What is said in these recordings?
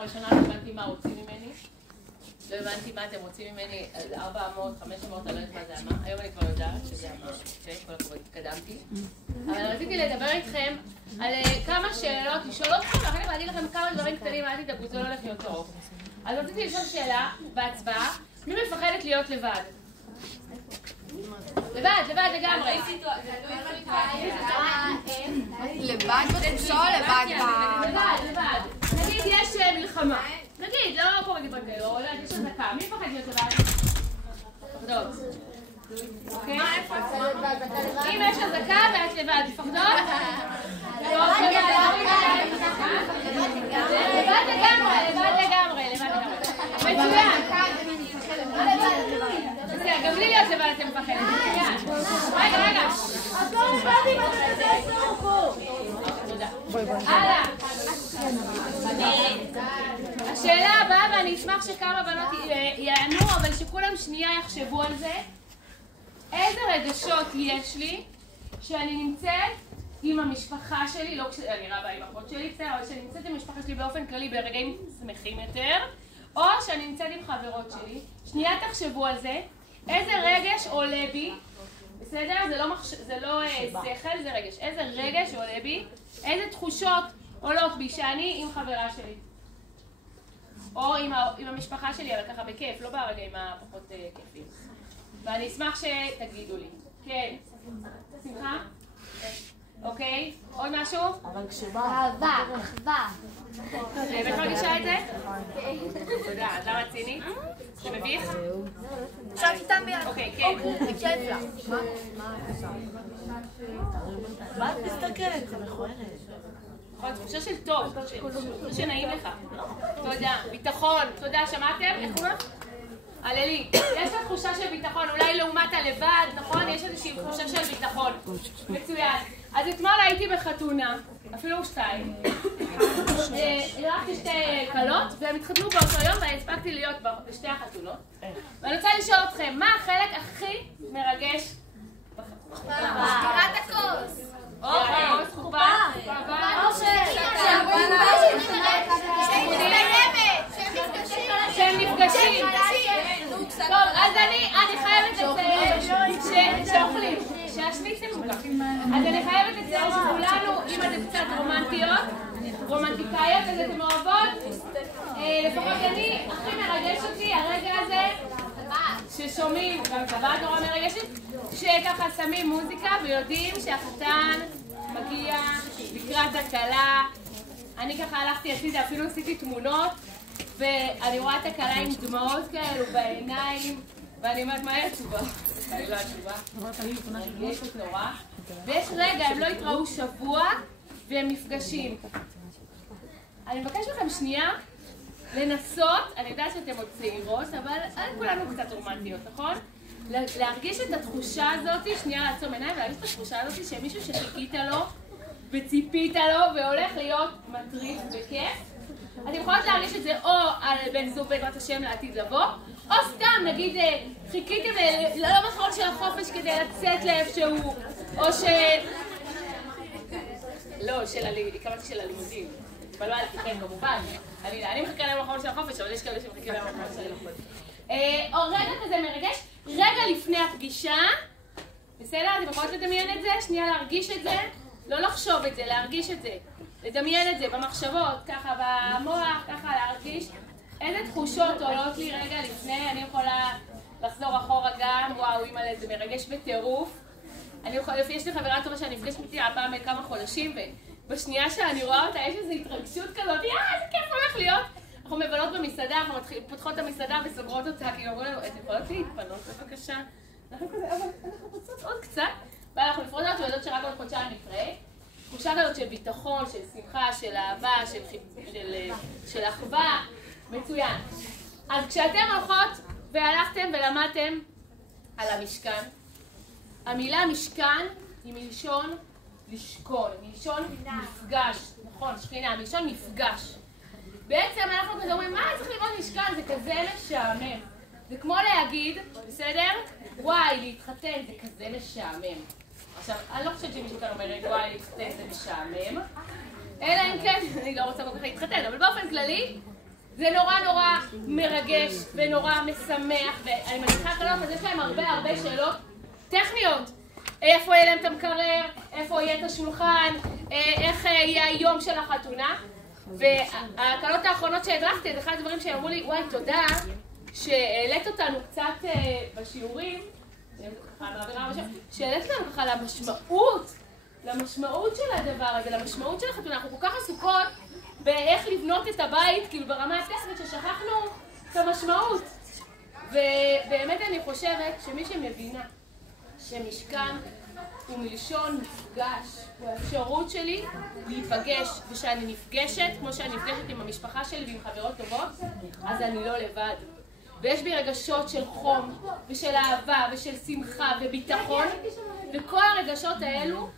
הראשונה לא הבנתי מה רוצים ממני. לא הבנתי מה אתם רוצים ממני, 400, 500, אני לא יודעת מה זה מה. היום אני כבר יודעת שזה מה, כל הכבוד, התקדמתי. אבל רציתי לדבר איתכם על כמה שאלות, לשאול אתכם, ואחר כך להגיד לכם כמה דברים קטנים, אל תדאגו, זה לא הולך להיות טוב. אז רציתי לשאול שאלה בהצבעה, מי מפחדת להיות לבד? לבד לגמרי. לבד בתחושה או לבד לבד. נגיד יש מלחמה. נגיד, לא קוראים לי בגלל, או יש אזעקה. מי מפחד להיות לבד? פחדות. אוקיי? אם יש אזעקה ואת לבד, מפחדות? לבד לגמרי. מצוין. בסדר, גם בלי להיות לבד אתם מפחדים. רגע. אז לא לבד אם אתה כזה סורקו. תודה. הלאה. השאלה הבאה, ואני אשמח שכמה בנות יענו, אבל שכולם שנייה יחשבו על זה. איזה רגשות יש לי שאני נמצאת עם המשפחה שלי, לא כשאני רבה עם אחות שלי, אבל שאני נמצאת עם המשפחה שלי באופן כללי ברגעים שמחים יותר, או שאני נמצאת עם חברות שלי. שנייה תחשבו על זה. איזה רגש עולה בי, בסדר? זה לא שכל, זה רגש. איזה רגש עולה בי, איזה תחושות עולות בי שאני עם חברה שלי. או עם המשפחה שלי, אבל ככה בכיף, לא ברגעים הפחות כיפים. ואני אשמח שתגידו לי. כן. שמחה? אוקיי. עוד משהו? אבל כשבא. אהבה, אחווה. ואת מרגישה את זה? תודה. את למה צינית? זה מביך? עכשיו איתם ביד. אוקיי, כן. כיף לה. מה את מסתכלת? זה מכוערת. נכון, תחושה של טוב, תחושה שנעים לך. תודה. ביטחון. תודה, שמעתם? איך קוראים? הללי, יש לך תחושה של ביטחון, אולי לעומת הלבד, נכון? יש איזושהי תחושה של ביטחון. מצוין. אז אתמול הייתי בחתונה, אפילו 2. הלכתי 2 קלות, והם התחתנו באותו יום, והספקתי להיות בשתי החתונות. ואני רוצה לשאול אתכם, מה החלק הכי מרגש בחתונה? סגירת הכוס. או חופה. שהם נפגשים. טוב, אז אני חייבת לציין שאוכלים, שהשניצל מוקף. אז אני חייבת לציין שכולנו, אם אתם קצת רומנטיקאיות, אז אתם אוהבות. לפחות אני, הכי מרגש אותי הרגע הזה, ששומעים, גם טבעת נורא מרגשת, שככה שמים מוזיקה ויודעים שהחתן מגיע לקראת הכלה. אני ככה הלכתי הצידה, אפילו עשיתי תמונות, ואני רואה את הכלה עם דמעות כאלו בעיניים, ואני אומרת, מה היא התשובה? אני לא התשובה. יש את נורא. ויש רגע, הם לא התראו שבוע, והם נפגשים. אני מבקש לכם שנייה לנסות, אני יודעת שאתם עוד צעירות, אבל כולנו קצת רומנטיות, נכון? להרגיש את התחושה הזאת, שנייה לעצום עיניים, ולהרגיש את התחושה הזאת שמישהו שחיכית לו וציפית לו והולך להיות מטריף וכיף. אתם יכולות להרגיש את זה או על בן זוג בעזרת השם לעתיד לבוא, או סתם, נגיד, חיכיתם ליום האחרון של החופש כדי לצאת לאיפשהו, או לא, התכוונתי של הלימודים. התבלבלתי, כן, כמובן. אני מחכה ליום האחרון של החופש, אבל יש כאלה שמחכים ליום האחרון של החופש. או רגע כזה מרגש, רגע לפני הפגישה, בסדר? אתם יכולות לדמיין את זה? שנייה להרגיש את זה? לא לחשוב את זה, להרגיש את זה. לדמיין את זה במחשבות, ככה במוח, ככה להרגיש. איזה תחושות עולות לי רגע לפני? אני יכולה לחזור אחורה גם, וואו, אימא'לה, זה מרגש בטירוף. יש לי חברה טובה שאני נפגשת איתי הפעם כמה חודשים, ובשנייה שאני רואה אותה יש איזו התרגשות כזאת, איזה כיף הולך להיות. אנחנו מבלות במסעדה, אנחנו פותחות את המסעדה וסוגרות אותה, כי אומרים לנו, אתם יכולות להתפנות בבקשה? אנחנו כזה, אבל אנחנו רוצות עוד קצת, ואנחנו נפרדות ויודעות שרק עוד חודשיים נפרד. תחושה כזאת של ביטחון, של שמחה, של אהבה, של אחווה, מצוין. אז כשאתם הולכות והלכתם ולמדתם על המשכן, המילה משכן היא מלשון לשכון, מלשון מפגש, נכון, שכינה, מלשון מפגש. בעצם אנחנו כזה אומרים, מה צריך לראות משכן? זה כזה משעמם. זה כמו להגיד, בסדר? וואי, להתחתן זה כזה משעמם. עכשיו, אני לא חושבת שמישהו כאן אומרת, וואי, להתחתן זה משעמם. אלא אם כן, אני לא רוצה כל כך להתחתן, אבל באופן כללי, זה נורא נורא מרגש ונורא משמח, ואני מניחה כלות, אז יש להם הרבה שאלות טכניות. איפה יהיה להם את המקרר, איפה יהיה את השולחן, איך יהיה היום של החתונה. והקלות האחרונות שהדרכתי, זה אחד הדברים שהם אמרו לי, וואי, תודה שהעלית אותנו קצת בשיעורים, שהעלית אותנו ככה למשמעות של הדבר הזה, למשמעות של החתונה. אנחנו כל כך עסוקות באיך לבנות את הבית, כאילו ברמה הטכנית, ששכחנו את המשמעות. ובאמת אני חושבת שמי שמבינה שמשכן הוא מלשון מפגש, הוא האפשרות שלי להיפגש, ושאני נפגשת, כמו שאני נפגשת עם המשפחה שלי ועם חברות טובות, אז אני לא לבד. ויש בי רגשות של חום, ושל אהבה, ושל שמחה, וביטחון, וכל הרגשות האלו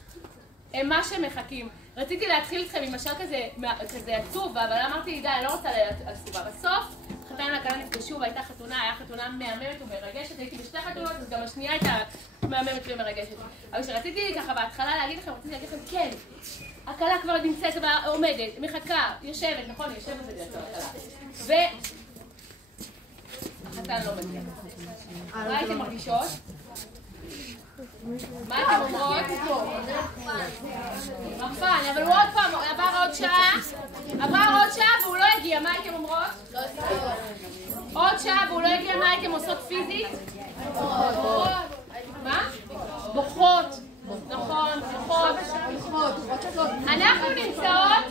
הם מה שמחכים. רציתי להתחיל איתכם עם משל כזה עצוב, אבל אמרתי, די, אני לא רוצה לעצובה. בסוף, חתן והכלה נפגשו והייתה חתונה, היה חתונה מהממת ומרגשת, הייתי בשתי חתונות, אז גם השנייה הייתה מהממת ומרגשת. אבל כשרציתי ככה בהתחלה להגיד לכם, רציתי להגיד לכם, כן, הכלה כבר נמצאת ועומדת, מחכה, יושבת, נכון, היא יושבת בזה עצוב הכלה. והחתן לא מגיע. מה הייתם מרגישות? מה אתם אומרות? רחפן, אבל הוא עוד פעם, עבר עוד שעה והוא לא הגיע, מה הייתם אומרות? עוד שעה והוא לא הגיע, מה הייתם עושות פיזית? מה? בוכות. נכון, בוכות. אנחנו נמצאות,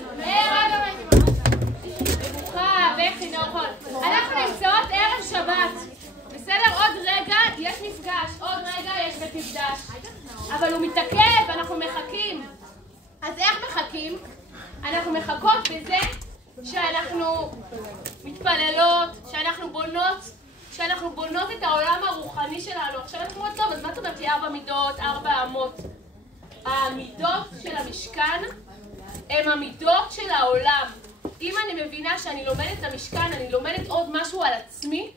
בבוכה, בכי, נכון. אנחנו נמצאות ערב שבת. בסדר, עוד רגע יש מפגש, עוד רגע יש בית מקדש. אבל הוא מתעכב, אנחנו מחכים. אז איך מחכים? אנחנו מחכות בזה שאנחנו מתפללות, שאנחנו בונות את העולם הרוחני שלנו. עכשיו אנחנו אומרות, טוב, אז מה זאת אומרת לי 4 מידות, 4 אמות? המידות של המשכן הן המידות של העולם. אם אני מבינה שאני לומדת את המשכן, אני לומדת עוד משהו על עצמי,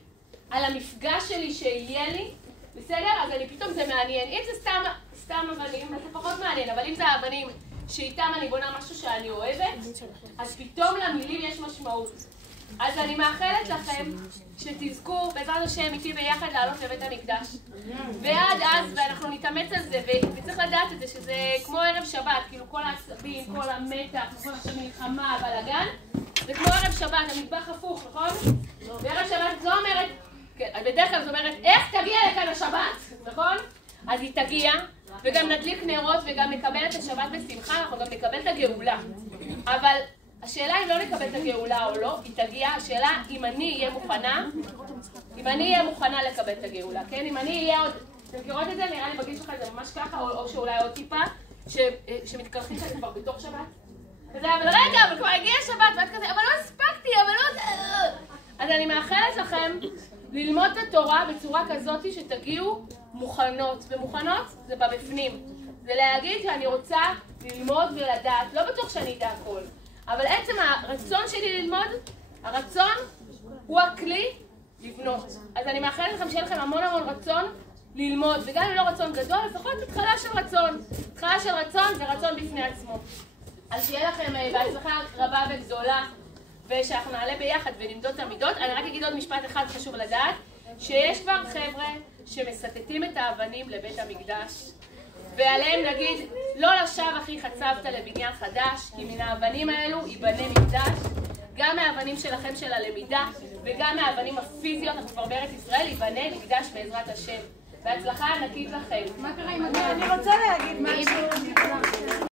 על המפגש שלי שיהיה לי, בסדר? אז פתאום זה מעניין. אם זה סתם אבנים, זה פחות מעניין, אבל אם זה האבנים שאיתם אני בונה משהו שאני אוהבת, אז פתאום למילים יש משמעות. אז אני מאחלת לכם שתזכו בעזרת השם איתי ביחד לעלות לבית המקדש. ועד אז, ואנחנו נתאמץ על זה, וצריך לדעת את זה, שזה כמו ערב שבת, כאילו כל העצבים, כל המתח, כל עכשיו מלחמה, בלגן, זה כמו ערב שבת, המטבח הפוך, נכון? וערב שבת זו אומרת, כן, בדרך כלל זו אומרת, איך תגיע לכאן השבת, נכון? אז היא תגיע, וגם נדליק נרות, וגם נקבל את השבת בשמחה, אנחנו גם נקבל את הגאולה. אבל השאלה אם לא נקבל את הגאולה או לא, היא תגיע, השאלה אם אני אהיה מוכנה לקבל את הגאולה, כן? אם אני אהיה עוד, אתם מכירות את זה? נראה לי בגיל שלך זה ממש ככה, או שאולי עוד טיפה, שמתקרחים שאתם כבר בתוך שבת. וזה, אבל רגע, אבל כבר הגיע שבת, ואת כזה, אבל לא הספקתי, אבל לא... אז אני מאחלת לכם ללמוד את התורה בצורה כזאת שתגיעו מוכנות, ומוכנות זה בבפנים. זה להגיד שאני רוצה ללמוד ולדעת, לא בטוח שאני אדע הכל. אבל עצם הרצון שלי ללמוד, הרצון הוא הכלי לבנות. אז אני מאחלת לכם שיהיה לכם המון רצון ללמוד, וגם אם לא רצון גדול, לפחות התחלה של רצון. התחלה של רצון זה רצון בפני עצמו. אז שיהיה לכם בהצלחה רבה וגדולה, ושאנחנו נעלה ביחד ונמדוד את המידות. אני רק אגיד עוד משפט אחד חשוב לדעת, שיש כבר חבר'ה שמסתתים את האבנים לבית המקדש, ועליהם נגיד, לא לשווא אחי חצבת לבניין חדש, כי מן האבנים האלו ייבנה מקדש, גם מהאבנים שלכם של הלמידה, וגם מהאבנים הפיזיות, אנחנו כבר בארץ ישראל, ייבנה מקדש בעזרת השם. בהצלחה ענקית לכם. מה קרה עם הגן? אני רוצה להגיד